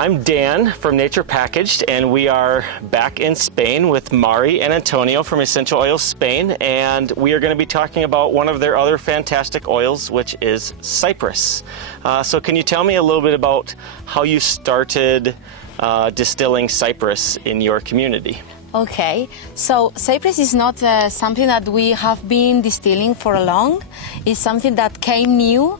I'm Dan from Nature Packaged, and we are back in Spain with Mari and Antonio from Essential Oils Spain, and we are going to be talking about one of their other fantastic oils, which is Cypress. So can you tell me a little bit about how you started distilling Cypress in your community? Okay, so Cypress is not something that we have been distilling for long. It's something that came new.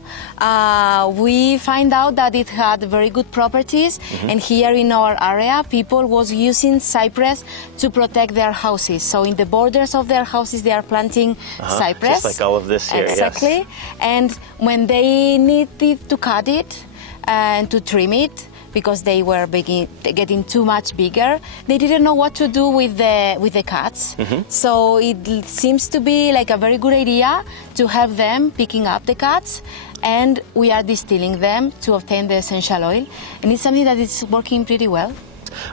We find out that it had very good properties, and here in our area, people was using Cypress to protect their houses. So in the borders of their houses, they are planting Cypress. Just like all of this here, exactly. Yes. And when they needed to cut it and to trim it, because they were getting too much bigger, they didn't know what to do with the cuts. So it seems to be like a very good idea to have them picking up the cuts, and we are distilling them to obtain the essential oil, and it's something that is working pretty well.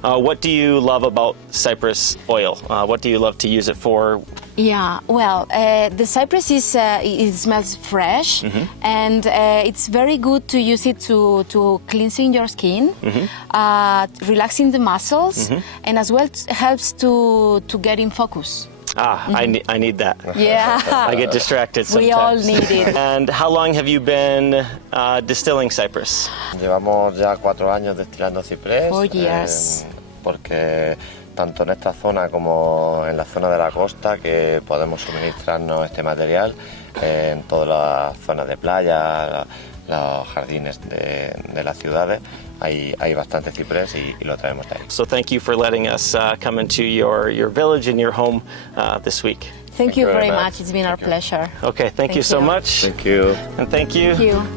What do you love about Cypress oil? What do you love to use it for? Yeah, well, the Cypress it smells fresh, and it's very good to use it to cleansing your skin, relaxing the muscles, and as well helps to get in focus. I need that. Yeah. I get distracted sometimes. We all need it. And how long have you been distilling Cypress? Llevamos ya 4 años destilando Cypress. 4 years. Porque tanto en esta zona como en la zona de la costa que podemos suministrarnos este material, en todas las zonas de playa, los jardines de las ciudades, hay bastante ciprés y lo traemos de ahí. So thank you for letting us come into your village and your home this week. Thank you very much. It's been our pleasure. Okay, thank you so much. Thank you. And thank you. Thank you.